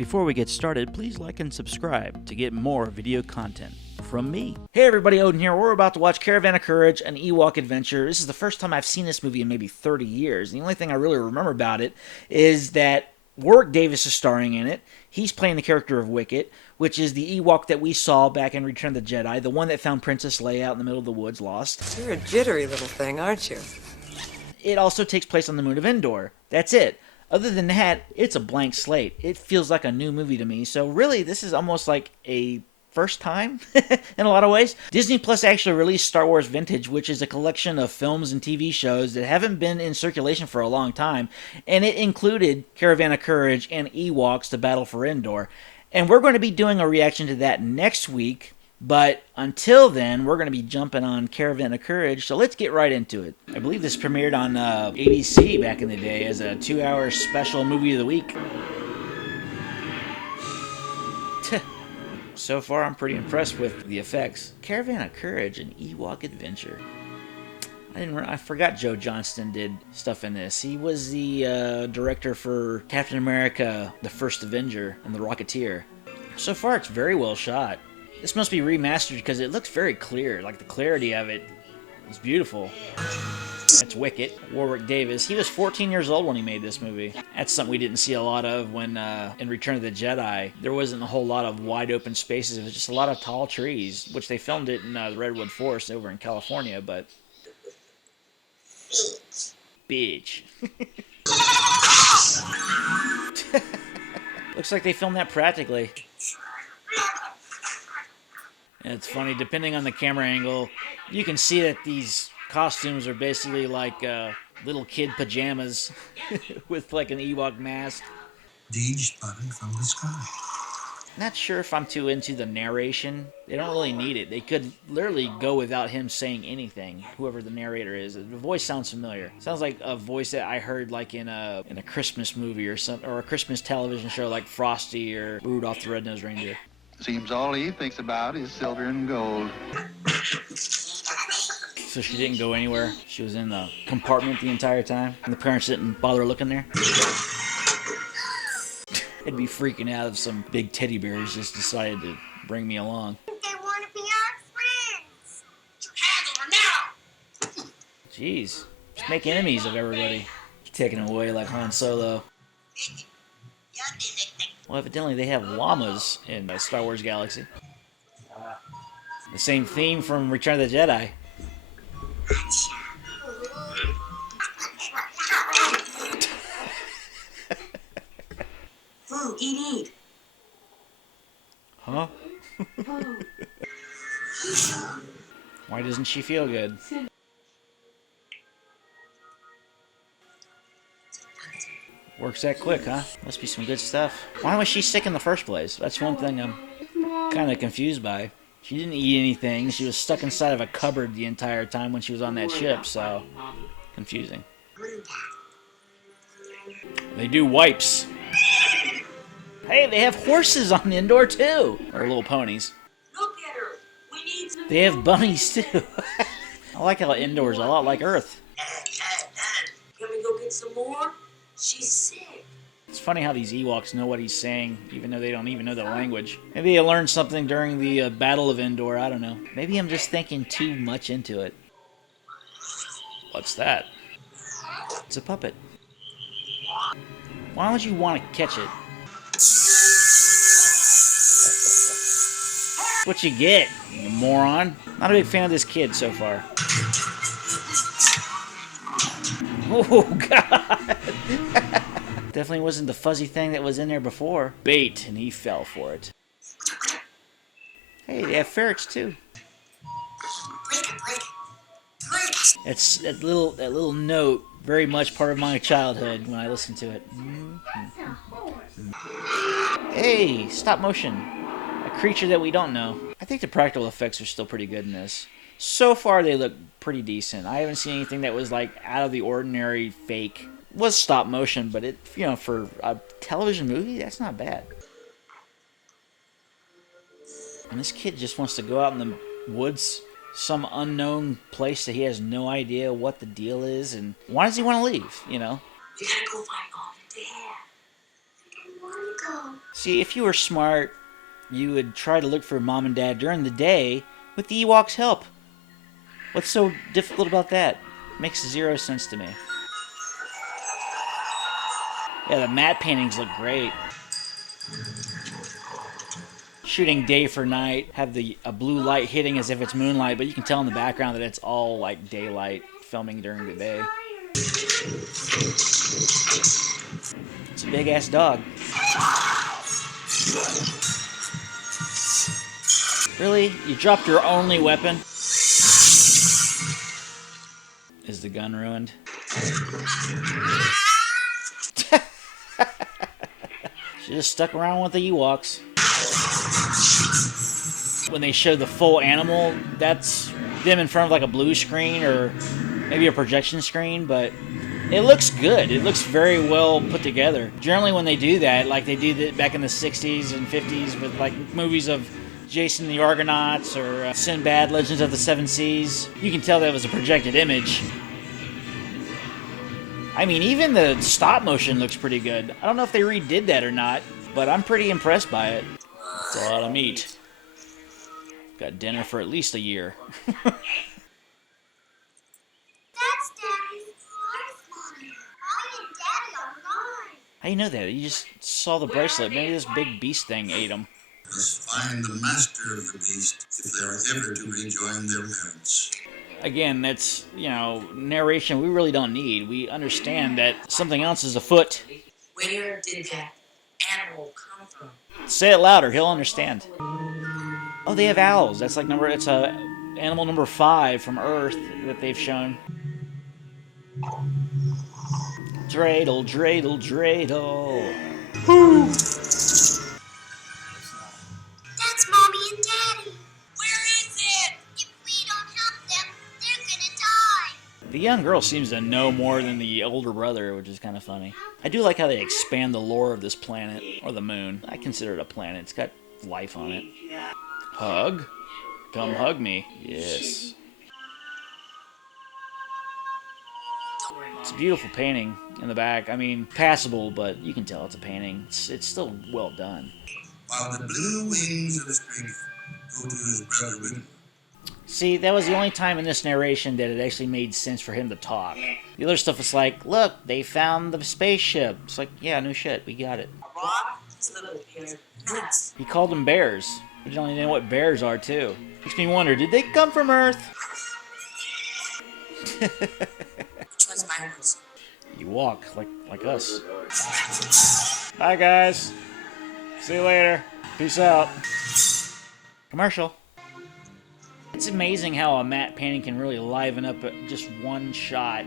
Before we get started, please like and subscribe to get more video content from me. Hey everybody, Odin here. We're about to watch Caravan of Courage, an Ewok Adventure. This is the first time I've seen this movie in maybe 30 years. The only thing I really remember about it is that Warwick Davis is starring in it. He's playing the character of Wicket, which is the Ewok that we saw back in Return of the Jedi, the one that found Princess Leia out in the middle of the woods lost. You're a jittery little thing, aren't you? It also takes place on the moon of Endor. That's it. Other than that, it's a blank slate. It feels like a new movie to me. So really, this is almost like a first time in a lot of ways. Disney Plus actually released Star Wars Vintage, which is a collection of films and TV shows that haven't been in circulation for a long time. And it included Caravan of Courage and Ewoks, The Battle for Endor. And we're going to be doing a reaction to that next week. But until then, we're going to be jumping on Caravan of Courage, so let's get right into it. I believe this premiered on ABC back in the day as a 2-hour special movie of the week. So far, I'm pretty impressed with the effects. Caravan of Courage, an Ewok Adventure. I forgot Joe Johnston did stuff in this. He was the director for Captain America, The First Avenger, and The Rocketeer. So far, it's very well shot. This must be remastered because it looks very clear. Like, the clarity of it is beautiful. That's Wicket, Warwick Davis. He was 14 years old when he made this movie. That's something we didn't see a lot of when, in Return of the Jedi, there wasn't a whole lot of wide open spaces. It was just a lot of tall trees, which they filmed it in the Redwood Forest over in California, but... Bitch. Looks like they filmed that practically. And it's funny, depending on the camera angle, you can see that these costumes are basically like little kid pajamas with like an Ewok mask. Deed spotted from the sky. Not sure if I'm too into the narration. They don't really need it. They could literally go without him saying anything, whoever the narrator is. The voice sounds familiar. Sounds like a voice that I heard like in a Christmas movie or a Christmas television show like Frosty or Rudolph the Red-Nosed Reindeer. Seems all he thinks about is silver and gold. So she didn't go anywhere. She was in the compartment the entire time, and the parents didn't bother looking there. I'd be freaking out if some big teddy bears just decided to bring me along. They want to be our friends. Handle her now. Jeez, just make enemies of everybody. Taking them away like Han Solo. Well, evidently they have llamas in the Star Wars galaxy. The same theme from Return of the Jedi. Food, eat. Huh? Why doesn't she feel good? Works that quick, huh? Must be some good stuff. Why was she sick in the first place? That's one thing I'm kind of confused by. She didn't eat anything. She was stuck inside of a cupboard the entire time when she was on that ship, so... confusing. They do wipes. Hey, they have horses on Endor, too! Or little ponies. Look at her. We need some. They have bunnies, too. I like how Endor's a lot like Earth. Can we go get some more? She's sick. It's funny how these Ewoks know what he's saying, even though they don't even know the language. Maybe they learned something during the Battle of Endor, I don't know. Maybe I'm just thinking too much into it. What's that? It's a puppet. Why would you want to catch it? That's what you get, you moron. Not a big fan of this kid so far. Oh, God! Definitely wasn't the fuzzy thing that was in there before. Bait, and he fell for it. Hey, they have ferrets, too. It's that little note, very much part of my childhood when I listened to it. Hey, stop motion. A creature that we don't know. I think the practical effects are still pretty good in this. So far, they look pretty decent. I haven't seen anything that was like out of the ordinary fake. It was stop motion, but it, you know, for a television movie, that's not bad. And this kid just wants to go out in the woods, some unknown place that he has no idea what the deal is, and why does he want to leave, you know? You gotta go find Mom and Dad. I want to go. See, if you were smart, you would try to look for Mom and Dad during the day with the Ewoks' help. What's so difficult about that? Makes zero sense to me. Yeah, the matte paintings look great. Shooting day for night, have a blue light hitting as if it's moonlight, but you can tell in the background that it's all like daylight, filming during the day. It's a big ass dog. Really? You dropped your only weapon? Is the gun ruined? Should have stuck around with the Ewoks. When they show the full animal, that's them in front of like a blue screen or maybe a projection screen, but it looks good. It looks very well put together. Generally when they do that, like they did it back in the 60s and 50s with like movies of Jason and the Argonauts or Sinbad, Legends of the Seven Seas, you can tell that was a projected image. I mean, even the stop motion looks pretty good. I don't know if they redid that or not, but I'm pretty impressed by it. It's a lot of meat. Got dinner for at least a year. That's Daddy's horse, Mommy. I and Daddy are gone. How do you know that? You just saw the bracelet. Maybe this big beast thing ate him. Must find the master of the beast if they are ever to rejoin their parents. Again, that's, narration we really don't need. We understand that something else is afoot. Where did that animal come from? Say it louder, he'll understand. Oh, they have owls. That's like it's animal number 5 from Earth that they've shown. Dreidel, dreidel, dreidel. Woo! That's Mommy and Daddy. Where is it? If we don't help them, they're gonna die. The young girl seems to know more than the older brother, which is kind of funny. I do like how they expand the lore of this planet, or the moon. I consider it a planet. It's got life on it. Hug? Come hug me. Yes. It's a beautiful painting in the back. I mean, passable, but you can tell it's a painting. It's still well done. While the blue wings of strength go to his brother Wicket. See, that was the only time in this narration that it actually made sense for him to talk. The other stuff is like, look, they found the spaceship. It's like, yeah, no shit, we got it. Rock? It's a little bit nuts. He called them bears. We don't even know what bears are, too. Makes me wonder, did they come from Earth? Which one's my horse? You walk like us. Bye, guys. See you later. Peace out. Commercial. It's amazing how a matte painting can really liven up just one shot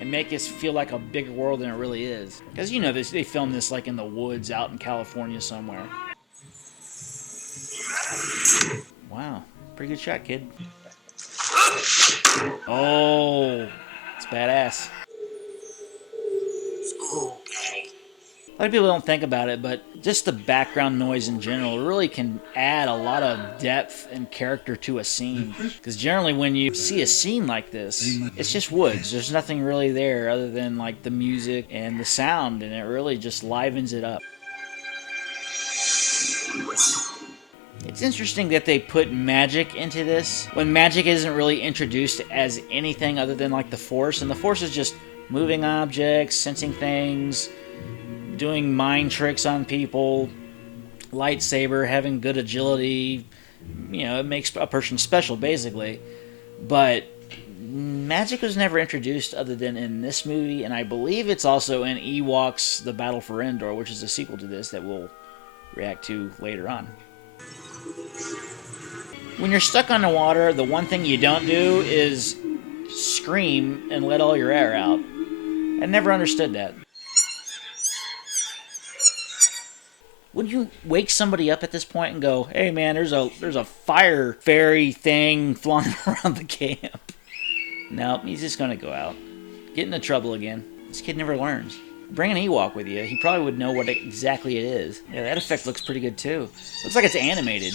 and make us feel like a bigger world than it really is. Because they filmed this like in the woods out in California somewhere. Wow, pretty good shot, kid. Oh, it's badass. Okay. A lot of people don't think about it, but just the background noise in general really can add a lot of depth and character to a scene. Because generally when you see a scene like this, it's just woods. There's nothing really there other than like the music and the sound, and it really just livens it up. It's interesting that they put magic into this when magic isn't really introduced as anything other than like the Force, and the Force is just moving objects, sensing things, doing mind tricks on people, lightsaber, having good agility. It makes a person special, basically. But magic was never introduced other than in this movie, and I believe it's also in Ewoks: The Battle for Endor, which is a sequel to this that we'll react to later on. When you're stuck on the water, the one thing you don't do is scream and let all your air out. I never understood that. Wouldn't you wake somebody up at this point and go, "Hey man, there's a fire fairy thing flying around the camp"? No, he's just gonna go out, get into trouble again. This kid never learns. Bring an Ewok with you. He probably would know what exactly it is. Yeah, that effect looks pretty good too. Looks like it's animated.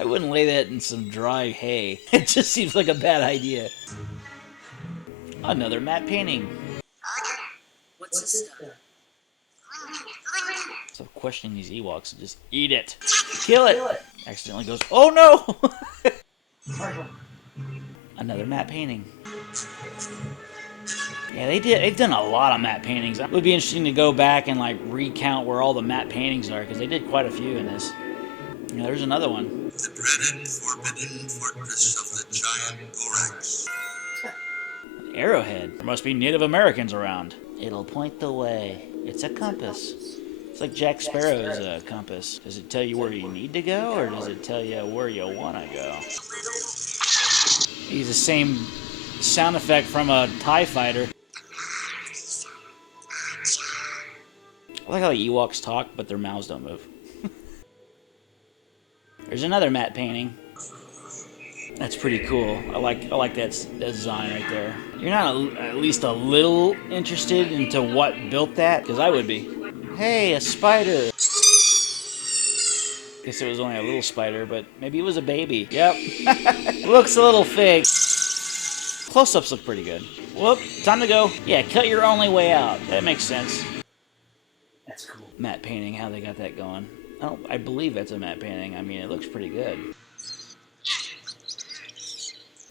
I wouldn't lay that in some dry hay. It just seems like a bad idea. Another matte painting. What's this stuff? So questioning these Ewoks, just eat it. Kill it. Accidentally goes, oh no! Another matte painting. Yeah, they've done a lot of matte paintings. It would be interesting to go back and like recount where all the matte paintings are, because they did quite a few in this. Yeah, there's another one. The dreaded, forbidden fortress of the giant Borax. Arrowhead. There must be Native Americans around. It'll point the way. It's a compass. It's like Jack Sparrow's compass. Does it tell you where you need to go, or does it tell you where you want to go? Use the same sound effect from a TIE fighter. I like how the Ewoks talk, but their mouths don't move. There's another matte painting. That's pretty cool. I like that design right there. You're not at least a little interested into what built that? Because I would be. Hey, a spider. Guess it was only a little spider, but maybe it was a baby. Yep. Looks a little fake. Close-ups look pretty good. Whoop, time to go. Yeah, cut your only way out. That makes sense. That's cool. Matte painting, how they got that going. I believe that's a matte painting. I mean, it looks pretty good.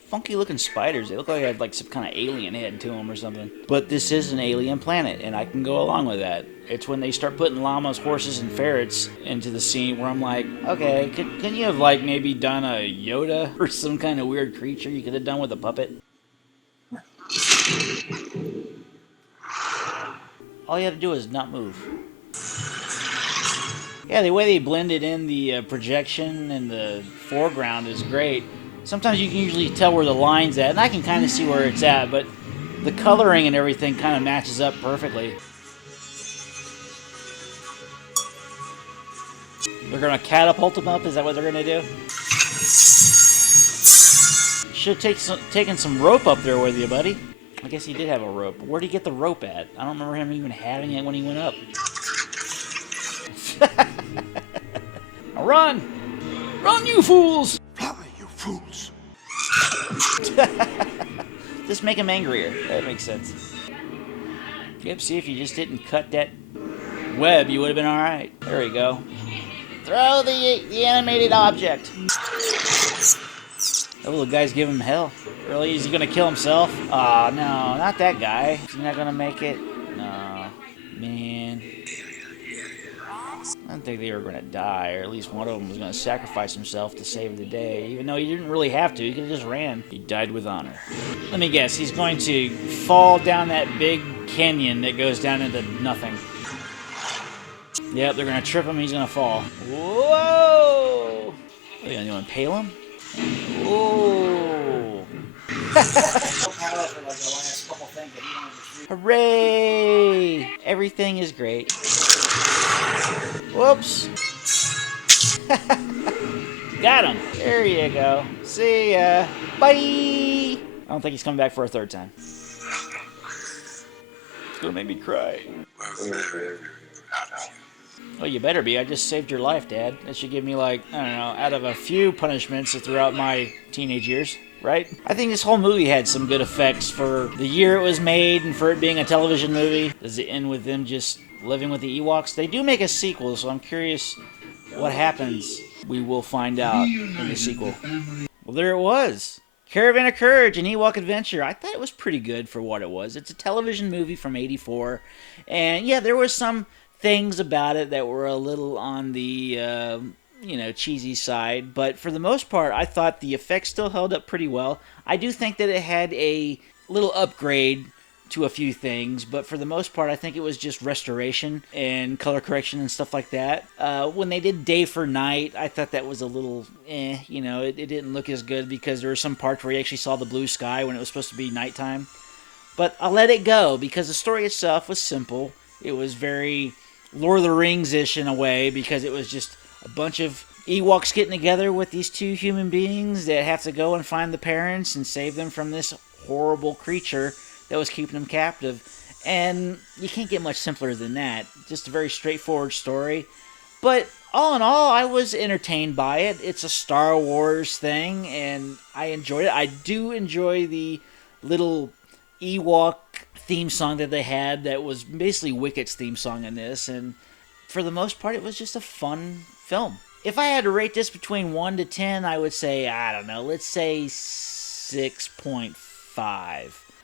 Funky looking spiders. They look like they had like some kind of alien head to them or something. But this is an alien planet, and I can go along with that. It's when they start putting llamas, horses, and ferrets into the scene where I'm like, okay, can you have like maybe done a Yoda or some kind of weird creature you could have done with a puppet? All you have to do is not move. Yeah, the way they blended in the projection and the foreground is great. Sometimes you can usually tell where the line's at, and I can kind of see where it's at, but the coloring and everything kind of matches up perfectly. They're going to catapult them up? Is that what they're going to do? Should have taken some rope up there with you, buddy. I guess he did have a rope. Where'd he get the rope at? I don't remember him even having it when he went up. Now run! Run, you fools! Fly, you fools! Just make him angrier. That makes sense. Yep, see, if you just didn't cut that web, you would have been alright. There we go. Throw the animated object. That little guy's giving him hell. Really? Is he gonna kill himself? Aw, no, not that guy. Is he not gonna make it? No. Man. I don't think they were gonna die, or at least one of them was gonna sacrifice himself to save the day, even though he didn't really have to. He could have just ran. He died with honor. Let me guess, he's going to fall down that big canyon that goes down into nothing. Yep, they're gonna trip him, he's gonna fall. Whoa! What are you gonna do, impale him? Whoa! Hooray! Everything is great. Whoops! Got him! There you go. See ya! Bye! I don't think he's coming back for a third time. It's gonna make me cry. We're very proud of you. Well, you better be. I just saved your life, Dad. That should give me, like, I don't know, out of a few punishments throughout my teenage years, right? I think this whole movie had some good effects for the year it was made and for it being a television movie. Does it end with them just living with the Ewoks? They do make a sequel, so I'm curious what happens. We will find out in the sequel. Well, there it was. Caravan of Courage, an Ewok Adventure. I thought it was pretty good for what it was. It's a television movie from '84. And, yeah, there was some things about it that were a little on the, cheesy side. But for the most part, I thought the effects still held up pretty well. I do think that it had a little upgrade to a few things, but for the most part, I think it was just restoration and color correction and stuff like that. When they did day for night, I thought that was a little, it didn't look as good because there were some parts where you actually saw the blue sky when it was supposed to be nighttime. But I'll let it go because the story itself was simple. It was very Lord of the Rings-ish in a way because it was just a bunch of Ewoks getting together with these two human beings that have to go and find the parents and save them from this horrible creature that was keeping them captive. And you can't get much simpler than that. Just a very straightforward story. But all in all, I was entertained by it. It's a Star Wars thing, and I enjoyed it. I do enjoy the little Ewok theme song that they had that was basically Wicket's theme song in this, and for the most part, it was just a fun film. If I had to rate this between 1 to 10, I would say, I don't know, let's say 6.5.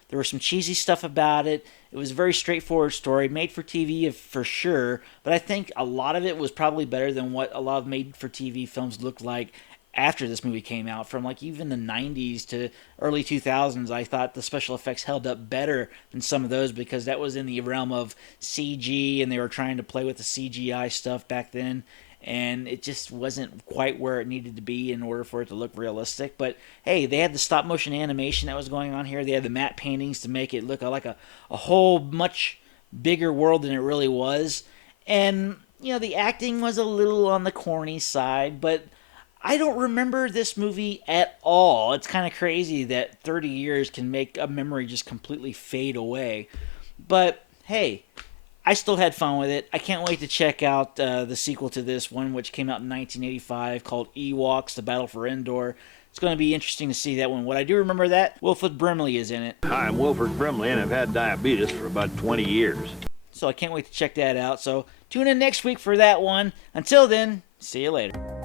There was some cheesy stuff about it. It was a very straightforward story, made for TV for sure, but I think a lot of it was probably better than what a lot of made-for-TV films looked like after this movie came out. From like even the 90s to early 2000s, I thought the special effects held up better than some of those because that was in the realm of CG and they were trying to play with the CGI stuff back then, and it just wasn't quite where it needed to be in order for it to look realistic. But hey, they had the stop motion animation that was going on here. They had the matte paintings to make it look like a whole much bigger world than it really was. And you know, the acting was a little on the corny side, but I don't remember this movie at all. It's kind of crazy that 30 years can make a memory just completely fade away. But hey, I still had fun with it. I can't wait to check out the sequel to this one, which came out in 1985, called Ewoks, The Battle for Endor. It's going to be interesting to see that one. What I do remember that Wilford Brimley is in it. Hi, I'm Wilford Brimley, and I've had diabetes for about 20 years. So I can't wait to check that out. So tune in next week for that one. Until then, see you later.